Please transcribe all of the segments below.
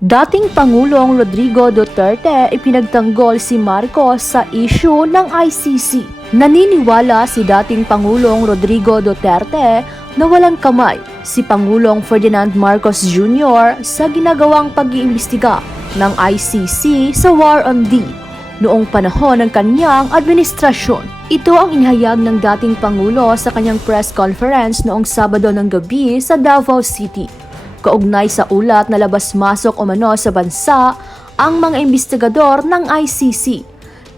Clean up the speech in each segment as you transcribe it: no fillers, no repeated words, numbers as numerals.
Dating Pangulong Rodrigo Duterte ipinagtanggol si Marcos sa issue ng ICC. Naniniwala si dating Pangulong Rodrigo Duterte na walang kamay si Pangulong Ferdinand Marcos Jr. sa ginagawang pag-iimbestiga ng ICC sa War on D noong panahon ng kanyang administrasyon. Ito ang inihayag ng dating Pangulo sa kanyang press conference noong Sabado ng gabi sa Davao City. Kaugnay sa ulat na labas-masok umano sa bansa ang mga investigador ng ICC,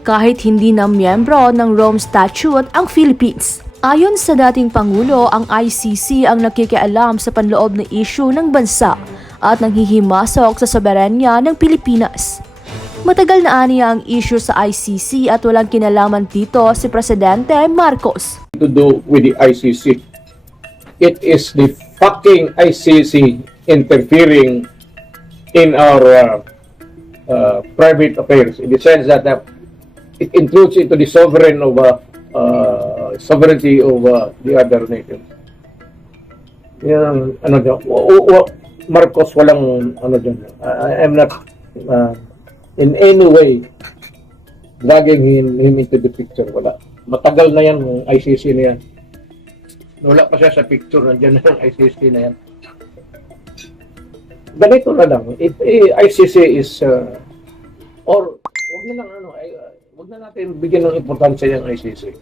kahit hindi na miyembro ng Rome Statute ang Philippines. Ayon sa dating Pangulo, ang ICC ang nakikialam sa panloob na issue ng bansa at nanghihimasok sa soberanya ng Pilipinas. Matagal na aniya ang issue sa ICC at walang kinalaman dito si Presidente Marcos. To do with the ICC. It is the fucking ICC interfering in our private affairs in the sense that it intrudes into the sovereignty of the other nations. Yan, ano dyan, Marcos walang ano dyan. I'm not in any way dragging him into the picture. Wala. Matagal na yan ng ICC na yan. Wala pa siya sa picture, nandiyan na yung ICC na yan. Ganito na lang, ICC is, or wag na lang, wag na natin bigyan ng importansya yung ICC.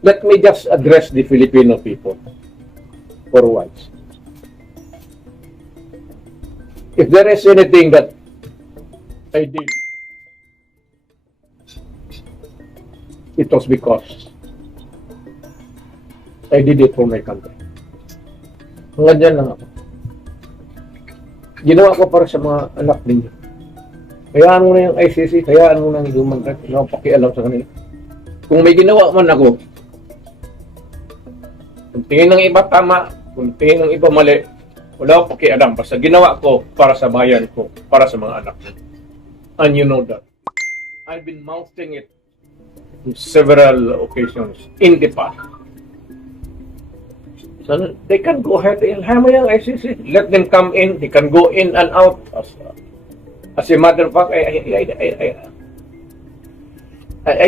Let me just address the Filipino people for once. If there is anything that I did, it was because I did it for my country. Hanggang dyan lang ako. Ginawa ko para sa mga anak ninyo. Hayaan mo na yung ICC, hayaan mo na yung human rights. Hindi ako pakialam sa kanila. Kung may ginawa man ako, kung tingin ng iba tama, kung tingin ng iba mali, wala akong pakialam. Basta ginawa ko para sa bayan ko, para sa mga anak ko. And you know that. I've been mouthing it on several occasions in the past. So they can go ahead and hammer yung ICC. Let them come in. They can go in and out. As a matter of fact, I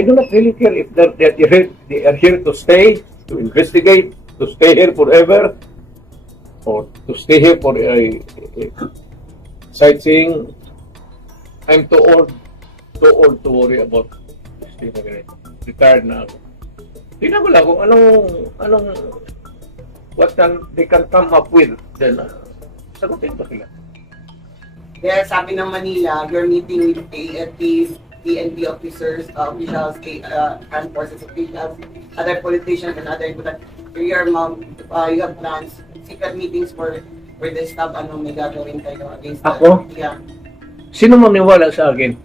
do not really care if they are here to stay, to investigate, to stay here forever, or to stay here for sightseeing. I'm too old to worry about this thing. Retired na ako. Tingnan ko lang kung anong what they can come up with, then sagutin ko sila. Kaya sabi ng Manila, you're meeting with AFPs, PNP officers, officials, armed forces officials, other politicians, and other important. You have plans, secret meetings for the staff, may gagawin kayo against that. Ako? Yeah. Sino maniwala sa akin?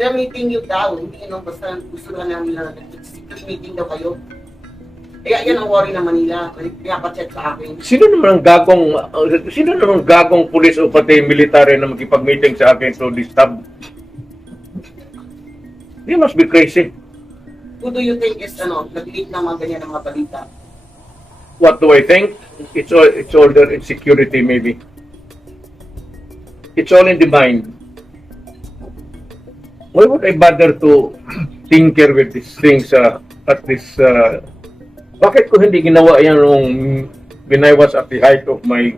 They're meeting you daw, hindi basta gusto lang nila, secret meeting daw kayo. Kaya yan ang worry ng Manila. Kaya pa-check sa akin. Sino naman ang gagong pulis o pati military na makipag-meeting sa akin to disturb? They must be crazy. Who do you think is nag-leak ng mga ganyan ng mga balita? What do I think? It's all their insecurity maybe. It's all in the mind. Why would I bother to tinker with these things at this bakit ko hindi ginawa yan nung when I was at the height of my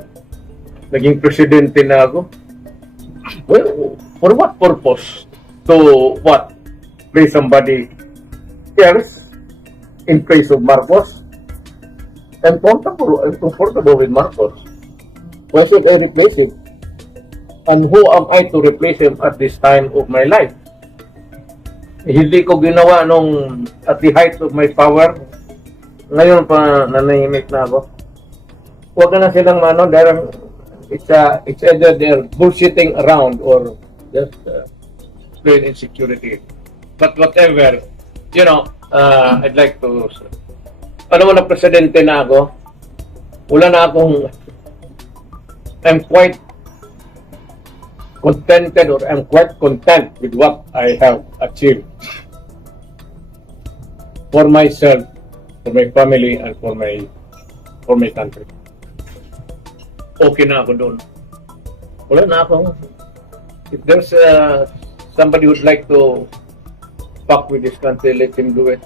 naging presidente na ako? Well, for what purpose? To what? Place somebody else in place of Marcos? I'm comfortable with Marcos. Why should I replace him? And who am I to replace him at this time of my life? Hindi ko ginawa nung at the height of my power. Ngayon pa nanahimik na ako. Huwag na silang dahil it's either they're bullshitting around or just plain insecurity. But whatever, I'd like to mo na presidente na ako, wala na akong I'm quite contented or I'm quite content with what I have achieved for myself, for my family, and for my country. Okay na ako doon. Wala na akong If there's somebody who'd like to fuck with this country, let him do it.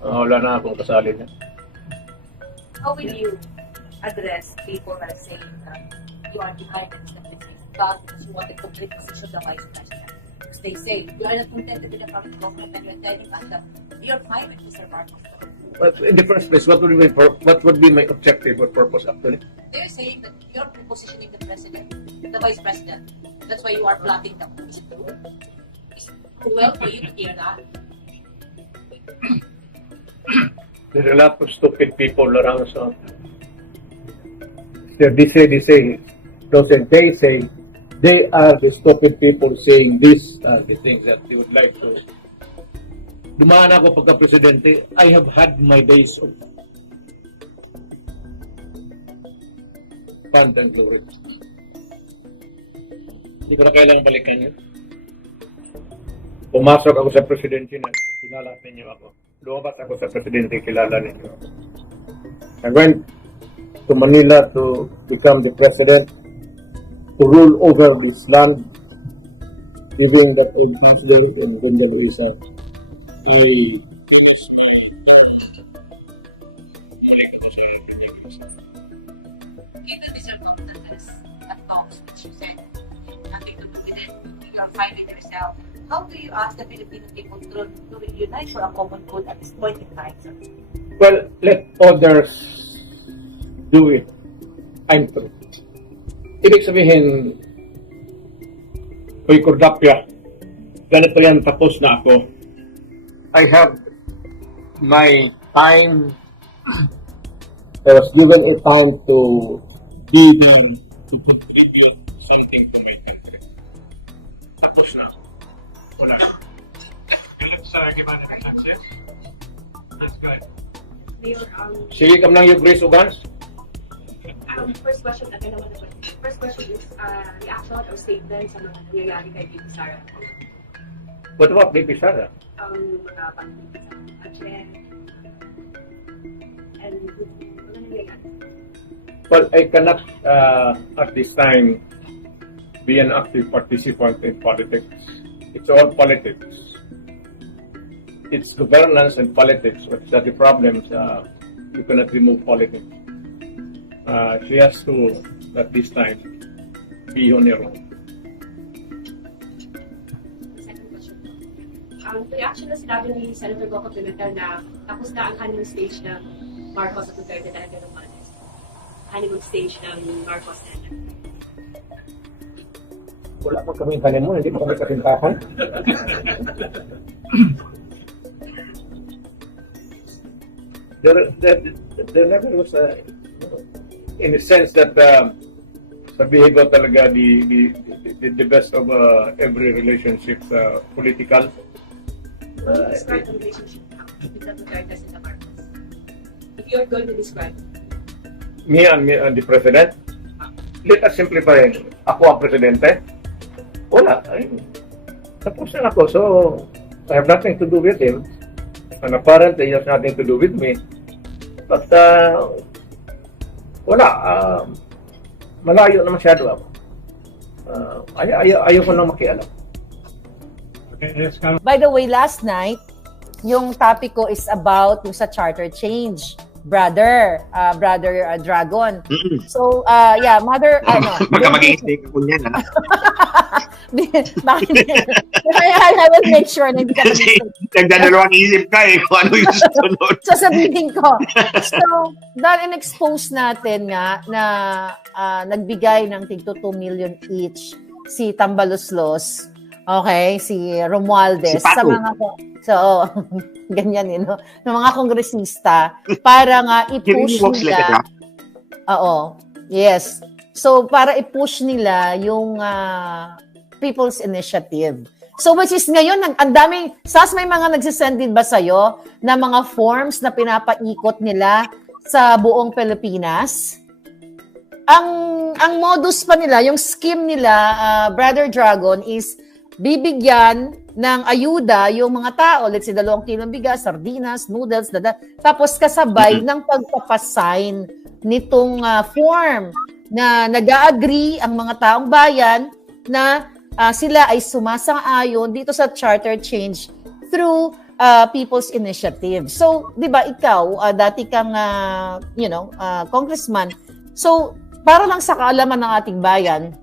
Wala na akong kasali na. How will you address people that are saying that you are behind the statistics because you want the complete position of the vice president? Because they say you are not contented with the current government and you're telling us that you're fine with Mr. Marcos. But in the first place, what would be my objective or purpose actually? They're saying that you're positioning the president, the vice president. That's why you are plotting them. Is it true? Is it well for you to hear that? There's a lot of stupid people around, so they say, they are the stupid people saying these are the things that they would like to. Dumaan ako pagka-presidente, I have had my days of fun and glory. Hindi ko na kailangang balikan yun. Pumasok ako sa presidente na kilala ninyo ako. Lumabas ako sa presidente, kilala ninyo ako. I went to Manila to become the president, to rule over this land, giving that a president and Ganda Luisa Given the circumstances that comes, which you said, nothing to do with it, you're fine with yourself. How do you ask the Filipino people to unite for a common good at this point in time, sir? Well, let others do it. I'm through. Ibig sabihin, Uy, Cordapia, ganito yan, tapos na ako. I have my time. I was given a time to give and to contribute something to my country. Tapos na. Wala. Kailan sa Gimana ng Lances? That's good. Mayor, Sige kam lang yung Grace Ugans. first question naman naman. First question is reaction or statement sa mga nangyayari kay Bibi Sara. What about Baby Sara? Mga pag-ibig sa Aceh and mga nangyayari. Well, I cannot at this time be an active participant in politics. It's all politics. It's governance and politics. What's the problems? You cannot remove politics. She has to, at this time, be on her own. Second question. Reaction na sinabi ni Senator Coco Pimentel na tapos na ang honeymoon stage ng Marcos at Duterte dahil ganun manis. Honeymoon stage ng Marcos and Wala pa kaming honeymoon, hindi pa kami kasintahan. There never was a, in the sense that sabihin ko talaga the best of every relationship political. describe the relationship now with the Duterte and the Marcos. If you're going to describe Me and the president, let us simplify. Ako ang presidente. Wala. Ay, tapos na ako. So, I have nothing to do with him. And apparently, he has nothing to do with me. But, wala. Malayo na masyado ako. Ayaw ko nang makialam. By the way, last night, yung topic ko is about yung sa charter change. Brother Dragon. So, yeah, Baka mag-i-mistake ako niyan, ha? Bakit? I will make sure na hindi ka Kasi nagdadalawang isip ka eh kung ano yung susunod. sasabihin ko. So, dahil in-expose natin nga na nagbigay ng tigto 2 million each si Tambaloslos, okay, si Romualdez, Si Pato. sa mga ganyan no, ng mga kongresista para nga i-push Hearing Works nila. Telegraph. Oo. Yes. So, para i-push nila yung People's Initiative. So, which is ngayon, ang daming, may mga nagsisend din ba sa'yo na mga forms na pinapaikot nila sa buong Pilipinas? Ang modus pa nila, yung scheme nila, Brother Dragon, is bibigyan ng ayuda yung mga tao, let's say 2 kilong bigas, sardinas, noodles, tapos kasabay ng pagpapasign nitong form na nag-agree ang mga taong bayan na sila ay sumasang-ayon dito sa charter change through people's initiative. So, 'di ba ikaw dati kang congressman. So, para lang sa kaalaman ng ating bayan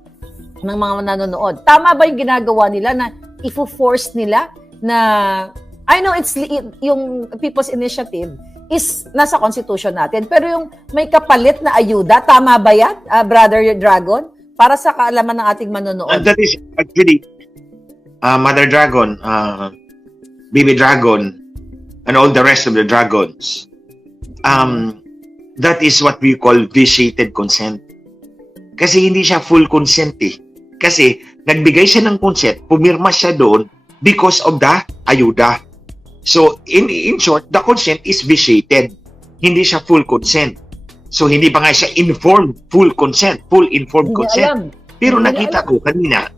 ng mga nanonood. Tama ba yung ginagawa nila na ifo-force nila na I know yung people's initiative is nasa constitution natin, pero yung may kapalit na ayuda, tama ba yan, Brother Dragon? Para sa kaalaman ng ating manonood. And that is actually Mother Dragon, Baby Dragon, and all the rest of the dragons. That is what we call vitiated consent. Kasi hindi siya full consent eh. Kasi nagbigay siya ng consent, pumirma siya doon because of the ayuda. So, in short, the consent is vitiated. Hindi siya full consent. So, hindi pa nga siya informed, full informed consent. Pero nakita ko kanina,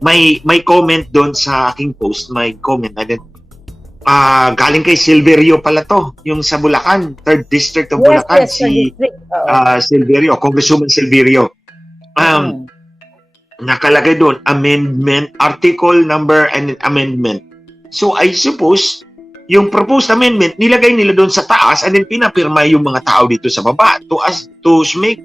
may comment doon sa aking post, may comment na din, galing kay Silverio pala to, yung sa Bulacan, 3rd District of Bulacan, si Silverio, Congresswoman Silverio. Nakalagay doon, amendment, article number and amendment. So I suppose, yung proposed amendment, nilagay nila doon sa taas and then pinapirma yung mga tao dito sa baba to make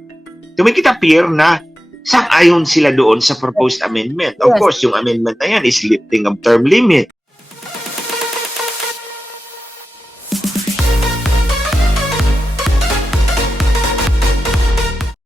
it appear na sang-ayon sila doon sa proposed amendment. Of course, yung amendment na yan is lifting of term limit,